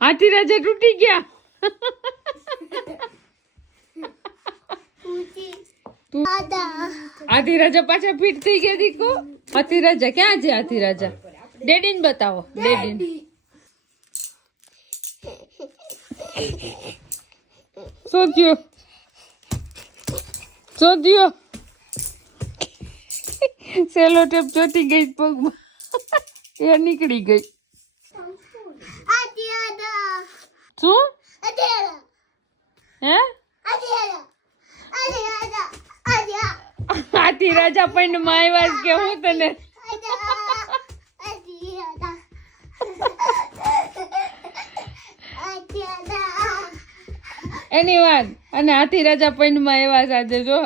હાથી રાજા તૂટી ગયા. હાથી રાજા પાછા ફિટ થઈ ગયા દીકો. હાથી રાજા ક્યાં છે? હાથી રાજા ડેડી ને બતાવો. ડેડી શોધ્યો સેલો ટેપ ચોટી ગઈ પગમાં. એ નીકળી ગઈ. શું હે? હાથી રાજા પણ માં આવ્યા કે હું તને એની વાત. અને હાથી રાજા પણ માં આવ્યા સાથે જો.